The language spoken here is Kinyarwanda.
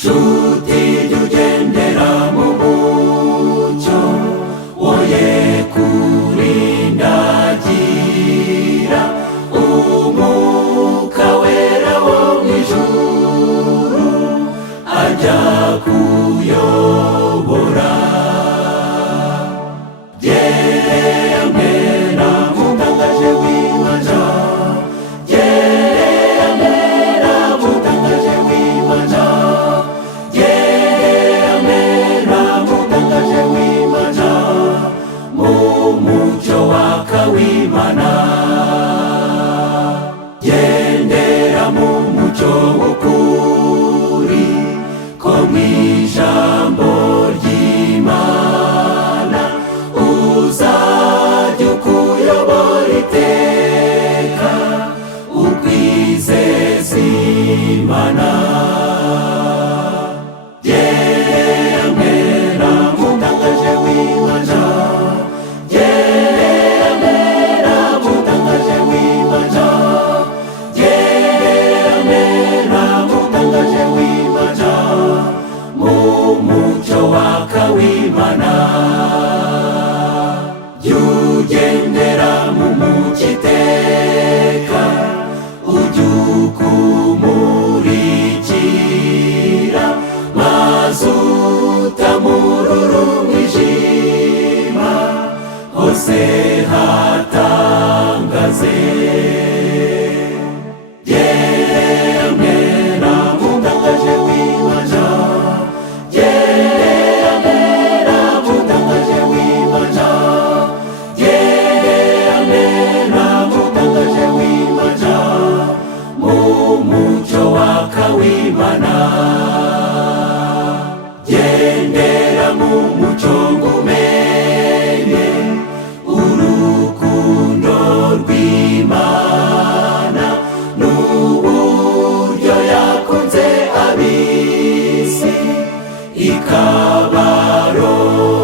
nshuti jya ugendera mu mucyo, woye kurindagira umwuka wera wo mu ijuru ajya kuyobora. Yemera mutangaje w'Imana, yemera mutangaje w'Imana, yemera mutangaje w'Imana, mu mucyo waka w'Imana. Gendera mu mucyo w'ukuri ko mw'ijambo ry'Imana uzajya ukuyobora iteka, ukwizeza Imana. Yemera mutangaje w'Imana, yemera mutangaje w'Imana, yemera mutangaje w'Imana, mu mucyo waka w'Imana. Ugendera mu mucyo iteka, ujya ukumurikira, maze utamurura umwijima, hose hatangaze. Yemera mutangaje w'Imana, yemera mutangaje w'Imana, yemera mutangaje w'Imana, mu mucyo waka w'Imana. Gendera mu mucyo ngumenye urukundo rw'Imana, n'uburyo yakunze ab'isi ikabarora.